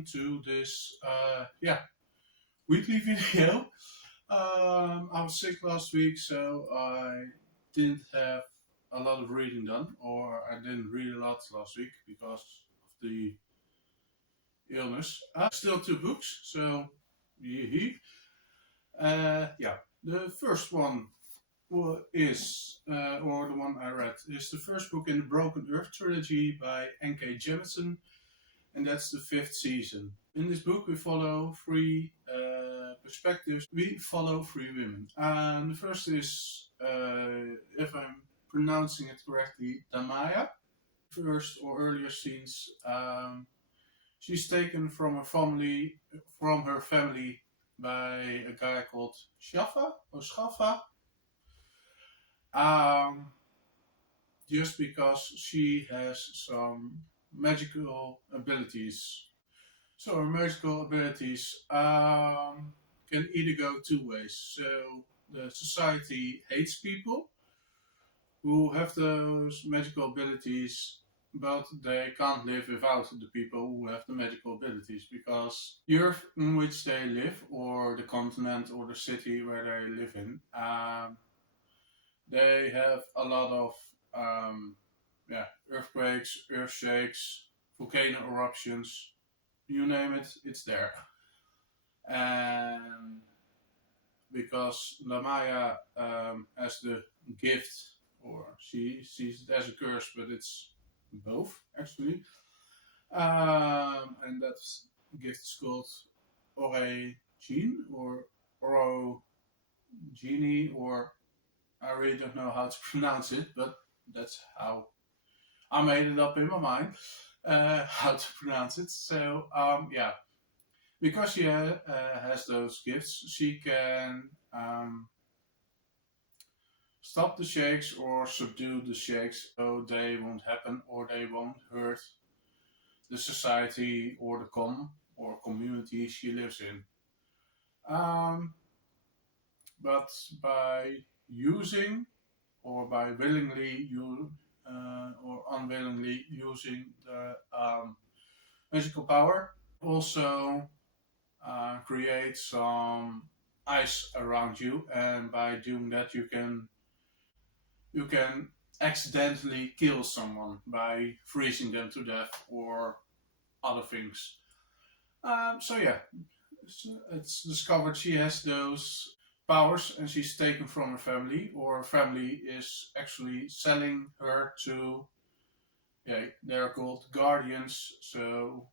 welcome to this weekly video. I was sick last week, so I didn't have a lot of reading done, or I didn't read a lot last week because of the illness. Still two books, so the first one is, or the one I read, is the first book in the Broken Earth trilogy by N.K.Jemisin, and that's the 5th season. In this book we follow three perspectives. We follow three women. And the first is, if I'm pronouncing it correctly, Damaya. First or earlier scenes, she's taken from her family by a guy called Shafa. Just because she has some magical abilities. So her magical abilities can either go two ways. So the society hates people who have those magical abilities, but they can't live without the people who have the magical abilities, because the earth in which they live, or the continent or the city where they live in, they have a lot of earthquakes, earth shakes, volcano eruptions, you name it, it's there. And because Lamaya has the gift, or she sees it as a curse, but it's both actually, and that gift is called Origine, or Orogenie, or I really don't know how to pronounce it, but that's how I made it up in my mind, how to pronounce it. So because she has those gifts, she can stop the shakes or subdue the shakes, so they won't happen, or they won't hurt the society or the community she lives in. But by using, or by willingly or unwillingly using the magical power, also create some ice around you, and by doing that you can accidentally kill someone by freezing them to death or other things. It's discovered she has those powers, and she's taken from her family, or her family is actually selling her to, they're called guardians, so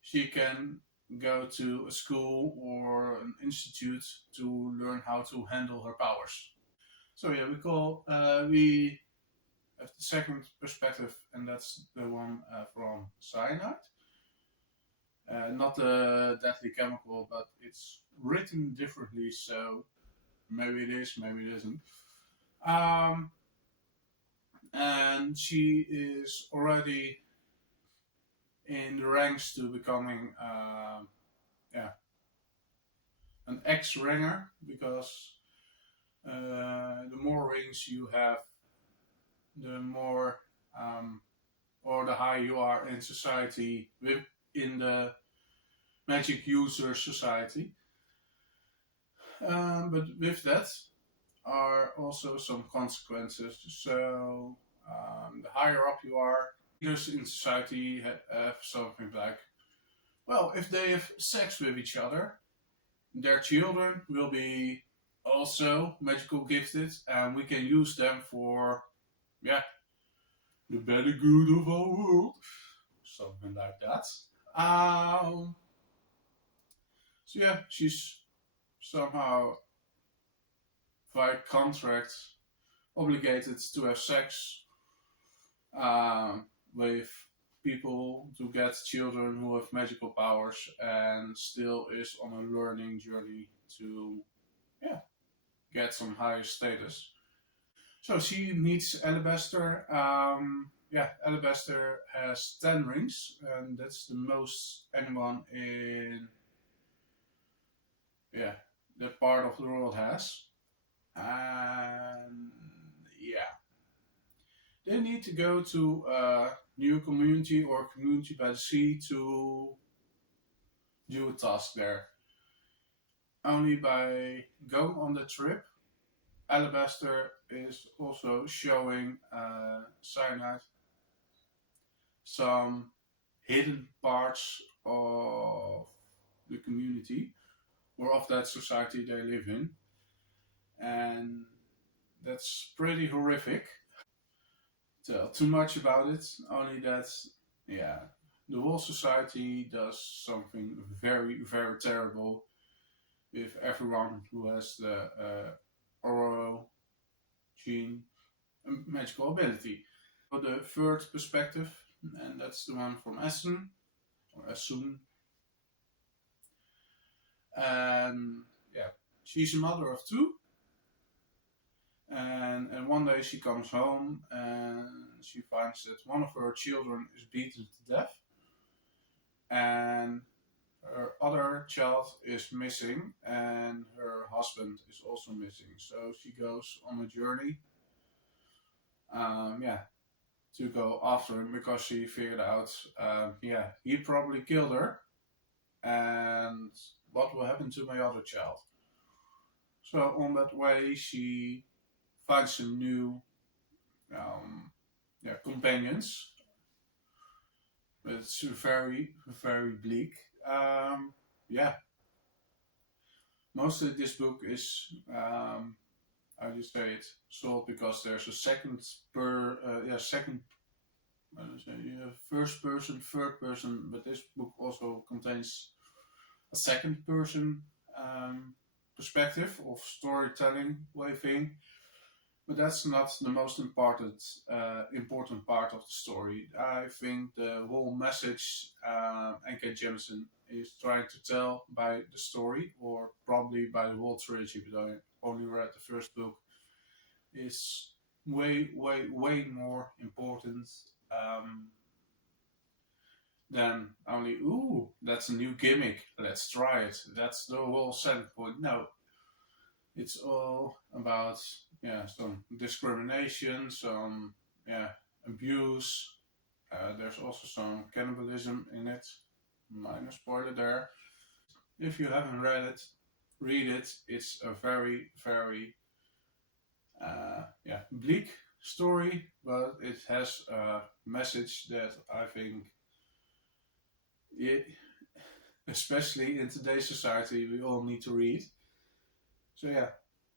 she can go to a school or an institute to learn how to handle her powers. So we have the second perspective, and that's the one from cyanide. Not a deadly chemical, but it's written differently, so maybe it is, maybe it isn't. And she is already in the ranks to becoming an ex-ringer, because the more rings you have, the more or the higher you are in society, in the magic user society. But with that are also some consequences. So the higher up you are, leaders in society have something like, well, if they have sex with each other, their children will be also magical gifted, and we can use them for the better good of our world, something like that. She's somehow by contract obligated to have sex with people to get children who have magical powers, and still is on a learning journey to get some higher status. So she meets Alabaster. Alabaster has 10 rings, and that's the most anyone in that part of the world has. And they need to go to a new community, or community by the sea, to do a task there. Only by going on the trip, Alabaster is also showing cyanide some hidden parts of the community or of that society they live in, and that's pretty horrific. Tell too much about it, only that, yeah, the whole society does something very, very terrible with everyone who has the oral gene magical ability. For the third perspective, and that's the one from Essen, or Essun, and yeah, she's a mother of two, and one day she comes home and she finds that one of her children is beaten to death, and her other child is missing, and her husband is also missing. So she goes on a journey, yeah, to go after him because she figured out, yeah, he probably killed her, and what will happen to my other child? So on that way, she finds some new, yeah, companions. It's very, very bleak. Yeah, mostly this book is, how do you say it, sold because there's a second per, yeah, second, first person, third person, but this book also contains a second person perspective of storytelling way thing. But that's not the most important part of the story. I think the whole message N.K.Jemisin is trying to tell by the story, or probably by the whole trilogy, but I only read the first book, is way, way, way more important um, than only, ooh, that's a new gimmick, let's try it. That's the whole selling point. No, it's all about, yeah, some discrimination, some, yeah, abuse. There's also some cannibalism in it. Minor spoiler there. If you haven't read it, read it. It's a very, very, yeah, bleak story, but it has a message that I think, it, especially in today's society, we all need to read. So yeah,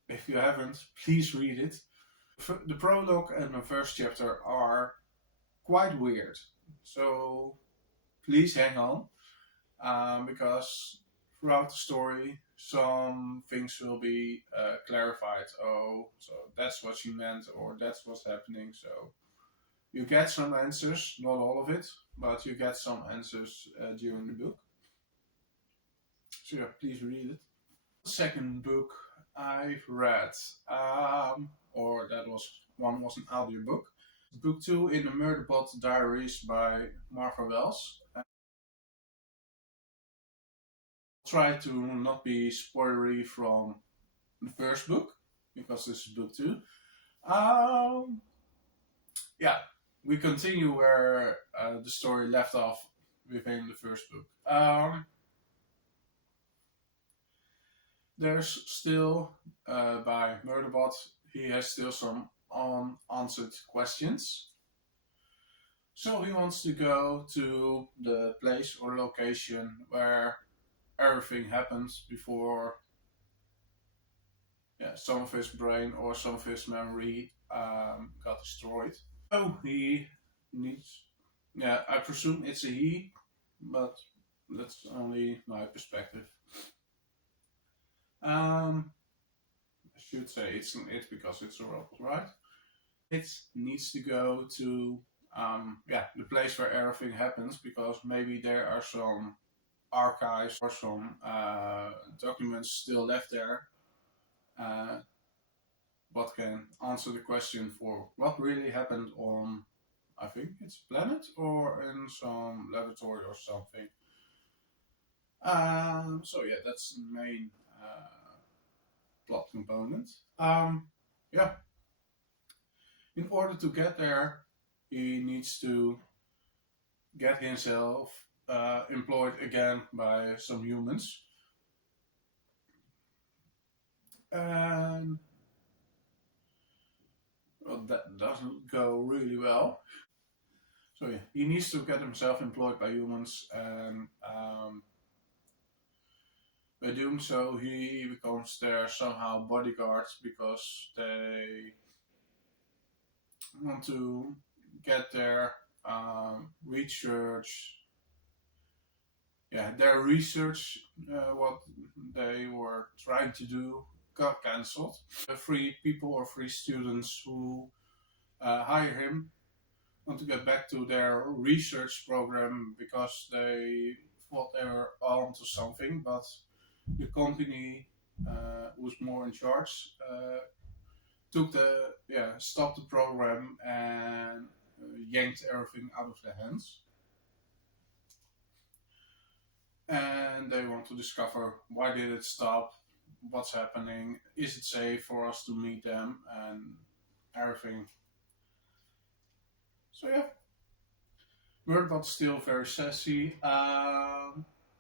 if you haven't, please read it. The prologue and the first chapter are quite weird, so please hang on, because throughout the story, some things will be clarified. Oh, so that's what she meant, or that's what's happening. So you get some answers, not all of it, but you get some answers during the book. So yeah, please read it. The second book I've read, or that was one was an audiobook. Book two in the Murderbot Diaries by Martha Wells. Try to not be spoilery from the first book because this is book two. Um, yeah, we continue where the story left off within the first book. There's still, by Murderbot, he has still some unanswered questions. So he wants to go to the place or location where everything happens before, yeah, some of his brain or some of his memory got destroyed. So he needs, yeah, I presume it's a he, but that's only my perspective. I should say it's an it because it's a robot, right? It needs to go to, yeah, the place where everything happens because maybe there are some archives or some documents still left there, uh, what can answer the question for what really happened on, I think it's a planet or in some laboratory or something. So yeah, that's the main plot component. Yeah, in order to get there, he needs to get himself employed again by some humans. And well, that doesn't go really well. So yeah, he needs to get himself employed by humans, and by doing so, he becomes their somehow bodyguards because they want to get their research. Yeah, their research, what they were trying to do, got cancelled. Free people or free students who hire him want to get back to their research program because they thought they were on to something, but the company who's more in charge stopped the program and yanked everything out of their hands. And they want to discover why did it stop, what's happening, is it safe for us to meet them, and everything. So yeah, Murderbot's still very sassy.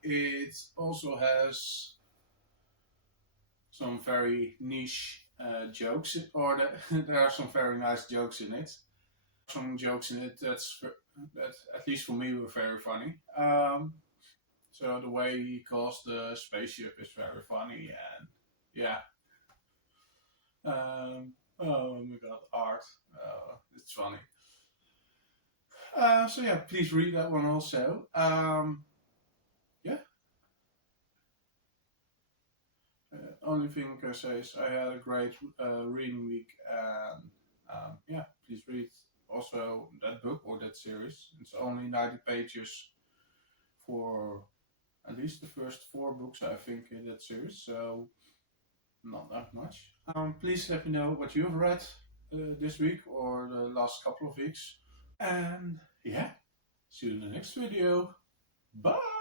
It also has some very niche jokes, or there are some very nice jokes in it. Some jokes in it that at least for me were very funny. So the way he calls the spaceship is very funny, and yeah. Oh my god, art. It's funny. So yeah, please read that one also. Yeah. Only thing I can say is I had a great reading week, and yeah, please read also that book or that series. It's only 90 pages for at least the first 4 books, I think, in that series, so not that much. Please let me know what you've read this week or the last couple of weeks. And yeah, see you in the next video. Bye!